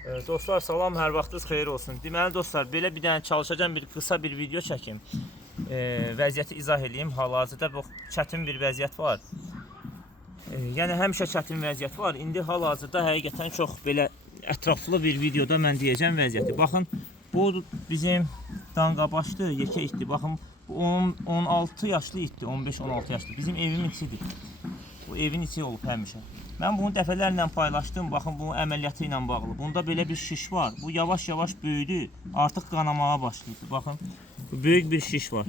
Dostlar salam, hər vaxtınız xeyir olsun. Deməli dostlar, belə bir dənə çalışacağım qısa bir video çəkim. Vəziyyəti izah edeyim. Hal-hazırda bu çətin bir vəziyyət var. Yəni həmişə çətin vəziyyət var. İndi hal-hazırda həqiqətən çox belə ətraflı bir videoda mən deyəcəm vəziyyəti. Baxın, bu bizim danqabaşdı, yekə itdi. Baxın, bu 16 yaşlı itdi, 15-16 yaşlı. Bizim evim içidir. Bu evin içi olub həmişə. Mən bunu dəfələrlə paylaşdım. Baxın, bu əməliyyatı ilə bağlı. Bunda belə bir şiş var. Bu yavaş-yavaş böyüdü. Artıq qanamağa başlaydı. Baxın, bu böyük bir şiş var.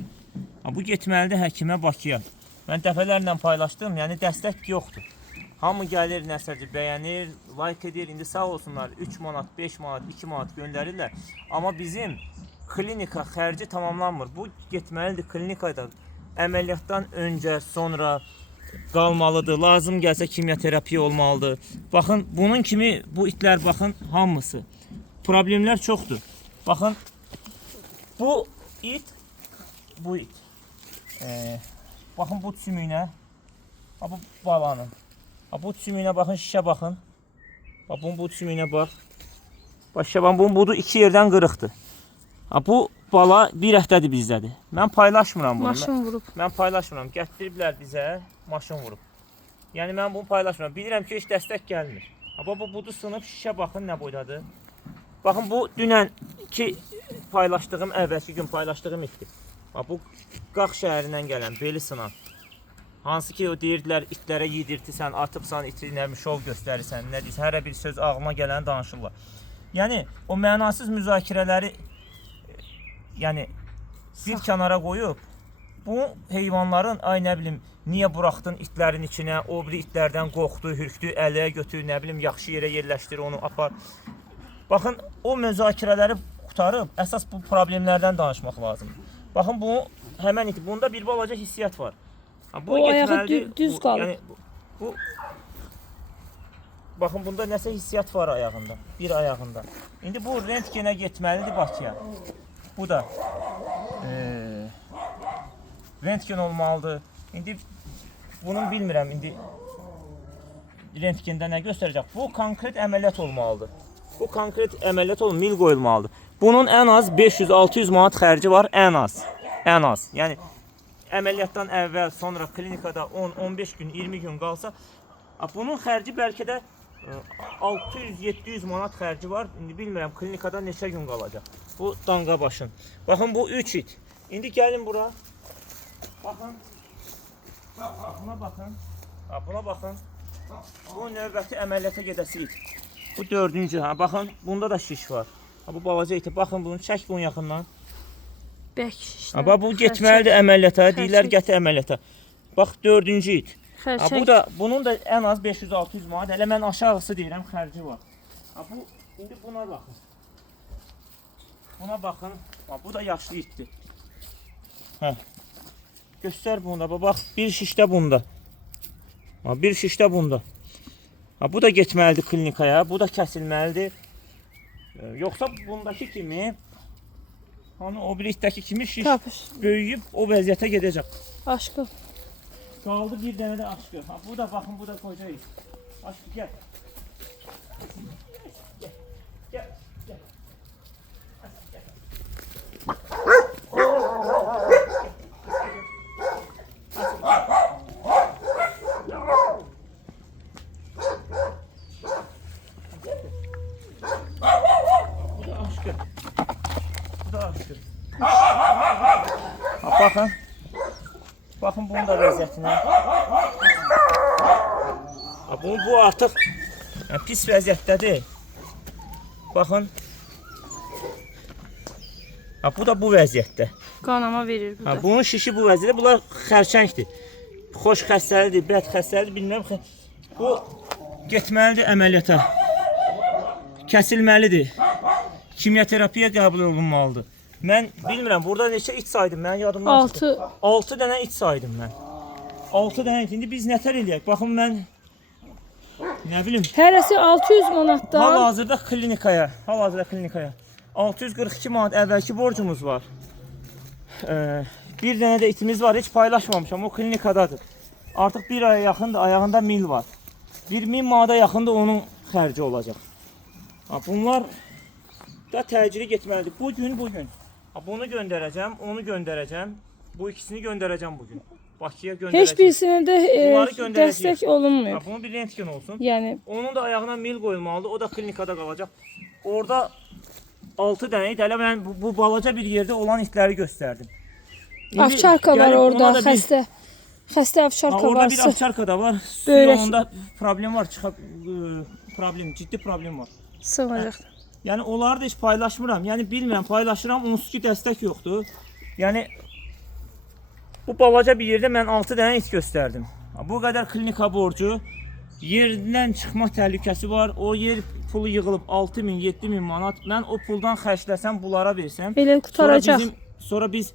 Bu getməlidir həkimə Bakıya. Mən dəfələrlə paylaşdım. Yəni dəstək yoxdur. Hamı gəlir, nəsəcə bəyənir, like edir. İndi sağ olsunlar 3 manat, 5 manat, 2 manat göndərirlər. Amma bizim klinika xərci tamamlanmır. Bu getməlidir klinikada. Əməliyyatdan öncə, sonra qalmalıdır. Lazım gəlsə kimyoterapiya olmalıdır. Baxın, bunun kimi bu itlər baxın hamısı. Problemlər çoxdur. Baxın, bu it, baxın bu sümüyünə, bu balanın. Bu sümüyünə baxın, şişə baxın. Bunun bu sümüyünə bax. Başqa bunun budu iki yerdən qırıqdır. Bu bala bir həftədir bizdədir. Mən paylaşmıram bunu. Maşın vurub. Mən paylaşmıram. Gətiriblər bizə, maşın vurub. Yəni mən bunu paylaşmıram. Bilirəm ki, heç dəstək gəlmir. Bu budu sınıb, şişə baxın nə boydadır. Baxın, bu dünənki paylaşdığım, əvvəlki gün paylaşdığım itdir. Bu Qax şəhərindən gələn, beli sınan. Hansı ki, o deyirdilər, itlərə yedirtirsən, atıbsan, itirinə şov göstərirsən, nə deyirsən, hər bir söz ağlıma gələni danışırlar. Yəni, o mənasız müzakirələri yəni bir kənara qoyub, bu heyvanların, ay nə bilim, niyə buraxdın itlərin içinə, o biri itlərdən qorxdu, hürkdü, əliyə götür, nə bilim, yaxşı yerə yerləşdir, onu apar. Baxın, o müzakirələri qutarıb, əsas bu problemlərdən danışmaq lazımdır. Baxın, bu həmən iti, bunda bir balaca hissiyat var. O ayağı düz qalır. Baxın, bunda nəsə hissiyat var ayağında, bir ayağında. İndi bu rentgenə getməlidir Bakıya. Bu da rentgen olmalıdır. İndi bunun bilmirəm, indi rentgende nə göstərəcək? Bu konkret əməliyyat olmalıdır. Bu konkret əməliyyat olmalıdır, mil qoyulmalıdır. Bunun ən az 500-600 manat xərci var, ən az. Ən az. Yəni əməliyyatdan əvvəl, sonra klinikada 10-15 gün, 20 gün qalsa, bunun xərci bəlkə də 600-700 manat xərci var. İndi bilmirəm klinikada neçə gün qalacaq. Bu danqabaşın. Baxın, bu 3 it. İndi gəlin bura. Baxın. Buna baxın. Buna baxın. Bu növbəti əməliyyata gedəsi it. Bu 4-cü. Baxın, bunda da şiş var. Bu balaca iti. Baxın, bunu çək bunun yaxından. Bək şişlər. Bu getməlidir əməliyyata. Deyirlər, gətir əməliyyata. Bax, 4-cü it. Bu da, bunun da ən az 500-600 manat. Hələ mən aşağısı deyirəm, xərci var. İndi buna baxın. Buna baxın. Bu da yaşlı itdir. Göstər bunda. Bax, bir şişdə bunda. Bir şişdə bunda. Bu da getməlidir klinikaya. Bu da kəsilməlidir. Yoxsa bundakı kimi, o bir itdəki kimi şiş böyüyüb o vəziyyətə gedəcək. Aşkım. Qaldı bir dənə də aşkı. Bu da baxın, bu da qoca it. Aşkı, gəl. Gəl. Baxın. Baxın bunun da vəziyyətinə. Bu artıq pis vəziyyətdədir. Baxın. Bu da bu vəziyyətdə. Qanama verir bu da. Bunun şişi bu vəziyyətdə. Bunlar xərçəngdir. Xoş xəstəlidir, bəd xəstəlidir, bilmirəm. Bu getməlidir əməliyyata. Kəsilməlidir. Kimyoterapiya qəbul olunmalıdır. Mən bilmirəm, burada neçə it saydım, mən yadımdan çıxdı. 6 dənə it saydım mən. 6 dənə it. İndi biz nətər eləyək? Baxın, mən nə bilim. Hərəsi 600 manatdan. Hal-hazırda klinikaya. 642 manat əvvəlki borcumuz var. Bir dənə də itimiz var, heç paylaşmamışam, o klinikadadır. Artıq bir aya yaxındır, ayağında mil var. 1000 manata yaxındır onun xərci olacaq. Bunlar da təcili getməlidir. Bugün. Bunu göndərəcəm, onu göndərəcəm. Bu ikisini göndərəcəm bugün. Bakıya göndərəcəm. Heç birisine de Bunları göndərəcəyik. dəstək olunmuyor. Bunun bir rentgen olsun. Yəni Onun da ayağına mil qoyulmalıdır. O da klinikada qalacaq. Orada 6 dənə it. Hələ mən bu balaca bir yerdə olan itləri göstərdim. İndi avçarka var gəlib orada, ona da bir- xəstə avçarka Orada bir varsa. avçarka da var. Böyrək. Onda problem var. Ciddi problem var. Sığınacaq. Yəni onları da heç paylaşmıram. Yəni bilmirəm, paylaşıram, onsuz ki dəstək yoxdur. Yəni bu balaca bir yerdə mən 6 dənə it göstərdim. Bu qədər klinika borcu, yerdən çıxma təhlükəsi var. O yer pulu yığılıb 6000, 7000 manat. Mən o puldan xərcləsəm, bunlara versəm, Elə qutaracaq. sonra biz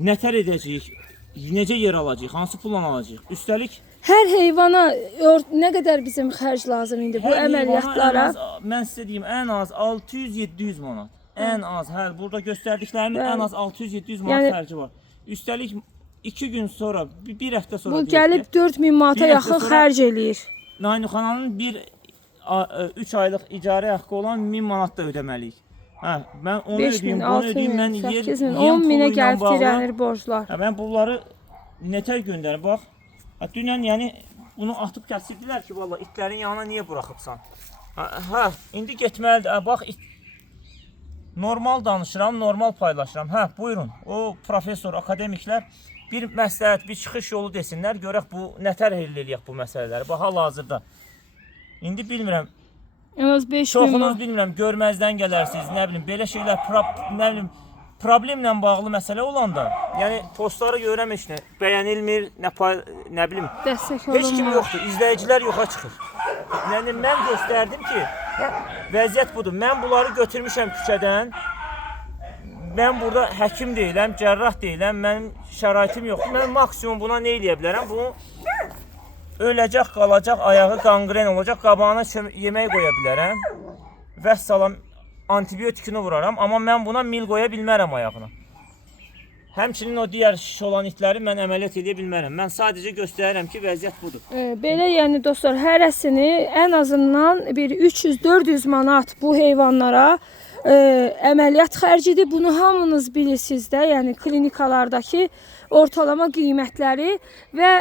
nətər edəcəyik? Necə yer alacağıq? Hansı pulla alacağıq? Üstəlik Hər heyvana nə qədər bizim xərc lazım indi bu hər heyvana əməliyyatlara? ən az, mən sizə deyim, ən az 600-700 manat. Ən az, burada göstərdiklərimin ən az 600-700 manat Yəni- xərci var. Üstəlik 2 gün sonra, bir həftə sonra Bu deyək gəlib ki, 4000 manata bir həftə yaxın sonra- xərc eləyir. Naynıxananın 3 aylıq icarə haqqı olan 1000 manat da ödəməliyik. Hə, mən onu 5000, ödəyim, bunu 6000, ödəyim, mən 8000, yem 10 minə pulu ilə gəlib bağlı. dirənir borclar. Hə, mən bunları nətər göndərim? Bax, dünən yəni bunu atıb kəsirdilər ki, valla itlərin yanına niyə buraxıbsan? Hə, indi getməlidir. Bax, normal danışıram, normal paylaşıram. Hə, buyurun. O professor, akademiklər bir məsləhət, bir çıxış yolu desinlər, görək bu nətər həll eləyək bu məsələləri. Bax, hal-hazırda. İndi bilmirəm, Ən az 5000 çoxunuz manat. bilmirəm, görməzdən gələrsiniz, nə bilim, belə şeylər, nə bilim, problemlə bağlı məsələ olanda, yəni postları görürəm heç nə, bəyənilmir, nə bilim, Dəstək heç kim olunmur. yoxdur, izləyicilər yoxa çıxır. Yəni mən göstərdim ki, vəziyyət budur. Mən bunları götürmüşəm küçədən. Mən burada həkim deyiləm, cərrah deyiləm, mənim şəraitim yoxdur. Mən maksimum buna nə eləyə bilərəm? Bu öləcək, qalacaq, ayağı qanqren olacaq, qabağına yemək qoya bilərəm. Vəssalam, antibiotikini vuraram, amma mən buna mil qoya bilmərəm ayağına. Həmçinin o digər şiş olan itləri mən əməliyyat edə bilmərəm. Mən sadəcə göstərirəm ki, vəziyyət budur. Belə yəni dostlar, hərəsini ən azından bir 300-400 manat bu heyvanlara əməliyyat xərcidir. Bunu hamınız bilirsiniz də, yəni klinikalardakı ortalama qiymətləri və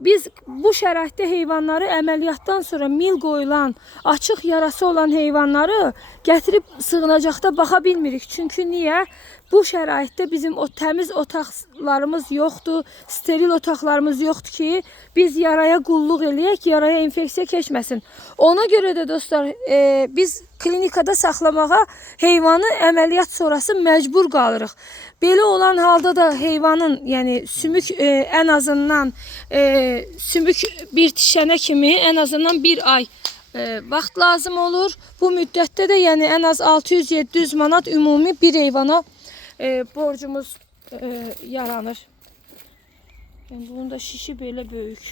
biz bu şəraitdə heyvanları əməliyyatdan sonra mil qoyulan, açıq yarası olan heyvanları gətirib sığınacaqda baxa bilmirik. Çünki niyə? Bu şəraitdə bizim o təmiz otaqlarımız yoxdur, steril otaqlarımız yoxdur ki, biz yaraya qulluq eləyək, yaraya infeksiya keçməsin. Ona görə də dostlar, biz klinikada saxlamağa heyvanı əməliyyat sonrası məcbur qalırıq. Belə olan halda da heyvanın, yəni sümük ən azından sümük bir tişənə kimi ən azından bir ay vaxt lazım olur. Bu müddətdə də yəni ən az 600-700 manat ümumi bir heyvana borcumuz yaranır. Yəni bunun da şişi belə böyük.